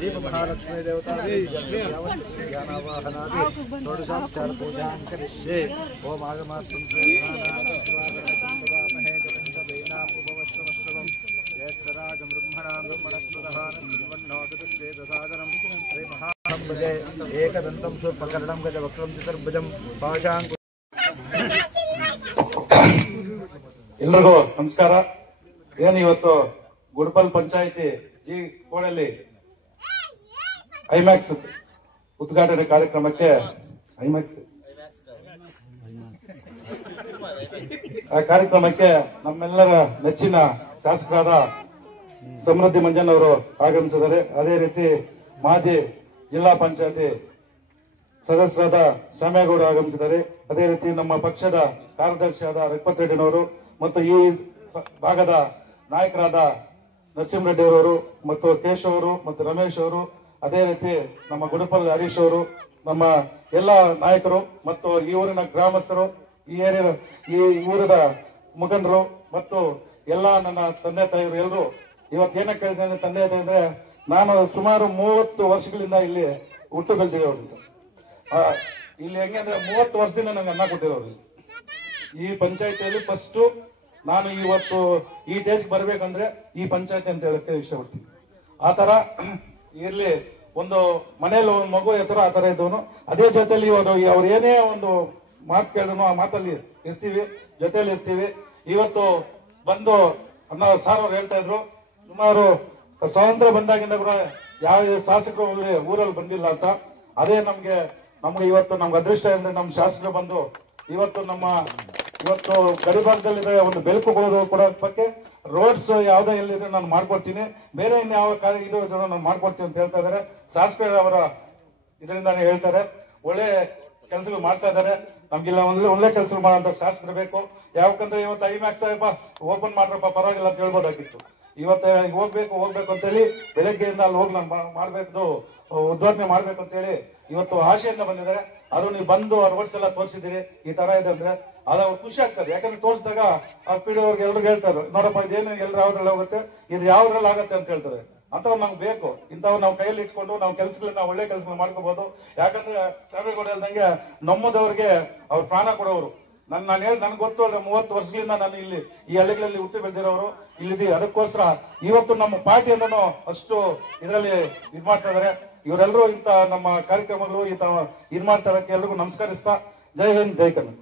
दीपमहालक्ष्मी देवता षोडशोपचार पूजा करिष्ये। ओम आगमास्तुं एकदंतं सुप्रकरणं गजवक्त्रं चतुर्भुजं पाशांकुशं। ಎಲ್ಲರಿಗೂ ನಮಸ್ಕಾರ। ಏನು ಇವತ್ತು ಗುಡ್ಪಲ್ ಪಂಚಾಯಿತಿ ಜಿ ಕೋಡಲ್ಲಿ ಐಮ್ಯಾಕ್ಸ್ ಉದ್ಘಾಟನೆ ಕಾರ್ಯಕ್ರಮಕ್ಕೆ ಆ ಕಾರ್ಯಕ್ರಮಕ್ಕೆ ನಮ್ಮೆಲ್ಲರ ನೆಚ್ಚಿನ ಶಾಸಕರಾದ ಸಮೃದ್ಧಿ ಮಂಜನ್ ಅವರು ಆಗಮಿಸಿದ್ದಾರೆ। ಅದೇ ರೀತಿ ಮಾಜಿ ಜಿಲ್ಲಾ ಪಂಚಾಯತಿ ಸದಸ್ಯರಾದ ಶ್ಯಾಮೇಗೌಡ ಆಗಮಿಸಿದ್ದಾರೆ। ಅದೇ ರೀತಿ ನಮ್ಮ ಪಕ್ಷದ ಕಾರ್ಯದರ್ಶಿಯಾದ ರಘುಪತ್ ರೆಡ್ಡಿನವರು ಮತ್ತು ಈ ಭಾಗದ ನಾಯಕರಾದ ನರಸಿಂಹರೆಡ್ಡಿ ಅವರು ಮತ್ತು ಕೇಶವ್ ಅವರು ಮತ್ತು ರಮೇಶ್ ಅವರು, ಅದೇ ರೀತಿ ನಮ್ಮ ಗುಡಪಲ್ ಹರೀಶ್ ಅವರು, ನಮ್ಮ ಎಲ್ಲ ನಾಯಕರು ಮತ್ತು ಈ ಊರಿನ ಗ್ರಾಮಸ್ಥರು, ಈ ಊರಿನ ಮುಖಂಡರು ಮತ್ತು ಎಲ್ಲ ನನ್ನ ತಂದೆ ತಾಯಿರು ಎಲ್ಲರೂ ಇವತ್ತೇನಕ್ಕೆ ಕೇಳಿದ್ದೇನೆ ತಂದೆ ತಾಯಿ ಅಂದ್ರೆ, ನಾನು ಸುಮಾರು 30 ವರ್ಷಗಳಿಂದ ಇಲ್ಲಿ ಹುಟ್ಟು ಬೆಳೆದಿರೋರು। ಇಲ್ಲಿ ಹೆಂಗೆ ಅಂದ್ರೆ 30 ವರ್ಷದಿಂದ ನಂಗೆ ಅನ್ನ ಕೊಟ್ಟಿರೋರು ಈ ಪಂಚಾಯತಿಯಲ್ಲಿ ಫಸ್ಟ್ ನಾನು ಇವತ್ತು ಈ ಸ್ಟೇಜ್ಗೆ ಬರ್ಬೇಕಂದ್ರೆ ಈ ಪಂಚಾಯತಿ ಅಂತ ಹೇಳಕ್ಕೆ ಇಷ್ಟಪಡ್ತೀನಿ। ಆ ತರ ಇಲ್ಲಿ ಒಂದು ಮನೇಲಿ ಒಂದು ಮಗು ಎತ್ತರ ಆ ತರ ಇದ್ದವನು, ಅದೇ ಜೊತೆಲಿ ಅವ್ರು ಏನೇ ಒಂದು ಮಾತು ಕೇಳಿದ್ರು ಆ ಮಾತಲ್ಲಿ ಇರ್ತೀವಿ, ಜೊತೆಲಿ ಇರ್ತೀವಿ। ಇವತ್ತು ಬಂದು ಸಾರ್ ಅವ್ರು ಹೇಳ್ತಾ ಇದ್ರು, ಸುಮಾರು ಸ್ವಾತಂತ್ರ್ಯ ಬಂದಾಗಿಂದ ಕೂಡ ಯಾವ ಶಾಸಕರು ಊರಲ್ಲಿ ಬಂದಿಲ್ಲ ಅಂತ। ಅದೇ ನಮ್ಗೆ ಇವತ್ತು ನಮ್ಗೆ ಅದೃಷ್ಟ ಅಂದ್ರೆ ನಮ್ಮ ಶಾಸಕರು ಬಂದು ಇವತ್ತು ಗಡಿಭಾಗದಲ್ಲಿದೆ ಒಂದು ಬೆಳಕು ಕೊಡೋ ಬಗ್ಗೆ ರೋಡ್ಸ್ ಯಾವ್ದೇ ಎಲ್ಲಿದ್ರೆ ನಾನು ಮಾಡ್ಕೊಡ್ತೀನಿ, ಬೇರೆ ಇನ್ಯಾವ ಇದು ನಾನು ಮಾಡ್ಕೊಡ್ತೀನಿ ಅಂತ ಹೇಳ್ತಾ ಇದಾರೆ। ಶಾಸಕರು ಅವರ ಇದರಿಂದಾನೇ ಹೇಳ್ತಾರೆ, ಒಳ್ಳೆ ಕೆಲಸಗಳು ಮಾಡ್ತಾ ಇದಾರೆ। ನಮ್ಗಿಲ್ಲ ಒಳ್ಳೆ ಕೆಲಸ ಮಾಡೋಂಥ ಶಾಸಕರು ಬೇಕು। ಯಾಕಂದ್ರೆ ಇವತ್ತು ಐಮ್ಯಾಕ್ಸ್ ಓಪನ್ ಮಾಡ್ರಪ್ಪ ಪರವಾಗಿಲ್ಲ ಅಂತ ಹೇಳ್ಬೋದಾಗಿತ್ತು, ಇವತ್ತು ಹೋಗ್ಬೇಕು ಅಂತೇಳಿ ಬೆಳಗ್ಗೆಯಿಂದ ಅಲ್ಲಿ ಹೋಗಿ ನಾನು ಮಾಡ್ಬೇಕು, ಉದ್ಘಾಟನೆ ಮಾಡ್ಬೇಕು ಅಂತೇಳಿ ಇವತ್ತು ಆಶೆಯಿಂದ ಬಂದಿದ್ದಾರೆ। ಅದು ನೀವು ಬಂದು ಆ ರೋಡ್ಸ್ ಎಲ್ಲ ತೋರಿಸಿದಿರಿ, ಈ ತರ ಇದೆ ಅಂದ್ರೆ ಅದು ಅವ್ರು ಖುಷಿ ಆಗ್ತದೆ। ಯಾಕಂದ್ರೆ ತೋರಿಸಿದಾಗ ಆ ಪಿಡಿ ಅವ್ರಿಗೆ ಎಲ್ರು ಹೇಳ್ತಾರೆ, ನೋಡಪ್ಪ ಇದೇನು ಎಲ್ರು ಯಾವ್ದ್ರಲ್ಲಿ ಹೋಗುತ್ತೆ, ಇದು ಯಾವ್ದ್ರಲ್ಲಿ ಆಗತ್ತೆ ಅಂತ ಹೇಳ್ತಾರೆ। ಅಂತವ್ ನಮ್ಗೆ ಬೇಕು, ಇಂಥವ್ ನಾವು ಕೈಯಲ್ಲಿ ಇಟ್ಕೊಂಡು ನಾವು ಕೆಲಸಗಳನ್ನ ಒಳ್ಳೆ ಕೆಲಸಗಳನ್ನ ಮಾಡ್ಕೋಬಹುದು। ಯಾಕಂದ್ರೆ ಶ್ಯಾಮೇಗೌಡ ಹೇಳ್ದಂಗೆ ನಮ್ಮದವ್ರಿಗೆ ಅವ್ರು ಪ್ರಾಣ ಕೊಡೋರು। ನನ್ಗೆ ಗೊತ್ತು, 30 ವರ್ಷಗಳಿಂದ ನಾನು ಇಲ್ಲಿ ಈ ಹಳ್ಳಿಗಳಲ್ಲಿ ಹುಟ್ಟಿ ಬೆಳೆದಿರೋರು ಇಲ್ಲಿದ್ದೀವಿ। ಅದಕ್ಕೋಸ್ಕರ ಇವತ್ತು ನಮ್ಮ ಪಾರ್ಟಿಯನ್ನು ಅಷ್ಟು ಇದರಲ್ಲಿ ಇದ್ ಮಾಡ್ತಾ ಇದಾರೆ। ಇವರೆಲ್ಲರೂ ಇಂತ ನಮ್ಮ ಕಾರ್ಯಕ್ರಮಗಳು ಇದ್ ಮಾಡ್ತಾ ಇರೋಕ್ಕೆ ಎಲ್ರಿಗೂ ನಮಸ್ಕರಿಸ್ತಾ, ಜೈ ಹಿಂದ್ ಜೈ ಕನ್ನಡ।